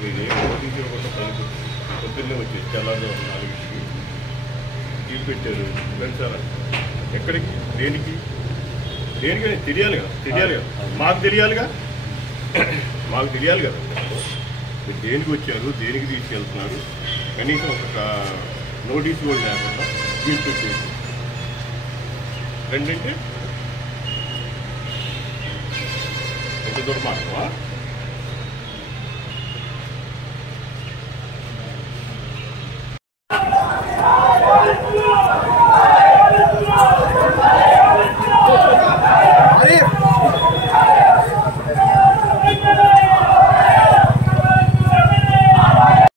మీరు ఏం నోటీసు ఇవ్వకుండా పనికి పొద్దున్నే వచ్చేసి తెల్లారు 4కి జీప్ పెట్టారు సార్ ఎక్కడికి దేనికి తెలియాలి కదా మాకు తెలియాలి కదా మీరు దేనికి వచ్చారు దేనికి తీసుకెళ్తున్నారు కనీసం ఒక నోటీసు కూడా లేకుండా జీప్ పెట్టేసి రెండంటే ఎంత దూరం మాట్లాడవా